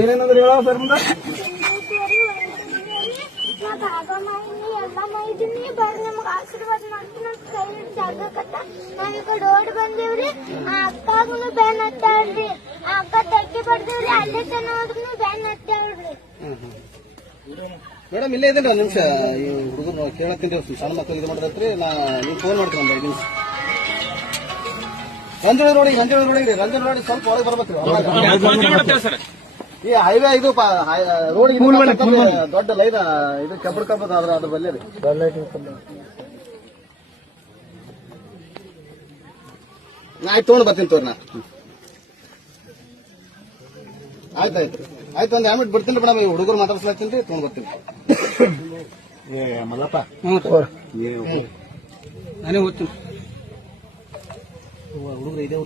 ಏನೇನಂದ್ರೆ ಹೇಳ ಸರ್ ಮುಂದೆ ಎಲ್ಲ ಮೈದಿನಿ ಬರ್ರಿ ನಮಗ್ ಆಶೀರ್ವಾದ ಮಾಡ್ತೀನಿ ನಮ್ ಕೈ ಜಾಗಕತ್ತ ನಾವ್ ಈ ಕಡೆ ಓಡ್ ಬಂದೇವ್ರಿ ಆ ಅಕ್ಕಾಗುನು ಬ್ಯಾನ್ ಹತ್ತಾಳ್ರಿ ಆ ಅಕ್ಕ ತೆಗ್ಗಿ ಬಡ್ದೇವ್ರಿ ಅಲ್ಲೇ ತನ ಹೋದ್ರೂ ಬ್ಯಾನ್ ಹತ್ತಾಳ್ರಿ. ಮೇಡಮ್ ಇಲ್ಲೇ ಇದೇನ್ರಿ ಒಂದ್ ನಿಮಿಷ ಈ ಹುಡುಗರು ಕೇಳತ್ತೀನಿ ಸಣ್ಣ ಮಕ್ಕಳು ಇದು ಮಾಡಿದ್ರಿ ನೀವು ಫೋನ್ ಮಾಡ್ತೀನಿ ಒಂದು 5 ನಿಮಿಷ. ರಂಜೋಳಿ ರೋಡಿಗೆ ಸ್ವಲ್ಪ ಒಳಗೆ ಬರ್ಬೇಕ್ರಿ. ಈ ಹೈವೇ ಇದು ರೋಡ್ ದೊಡ್ಡ ಲೈನ್ ಇದು ಕೆಬ್ಬಡ್ ಕಬ್ಬದ ಅದ್ರ ಬಲ್ಲೆ ರೀ. ಆಯ್ತು ತೊಗೊಂಡು ಬರ್ತೀನಿ ತೋರ್ ನಾ. ಆಯ್ತು ಒಂದ್ ಆಮೇಲೆ ಬಿಡ್ತೀನಿ ಮೇಡಮ್. ಈ ಹುಡುಗರು ಮಾತಾಡ್ಸ್ಲಾತೀನಿ ರೀ, ತೊಗೊಂಡು ಬರ್ತೀನಿ. ಮಲ್ಲಪ್ಪ ನಾನೇ ಓದ್ತೀನಿ. ಹುಡುಗರು ಇದೇ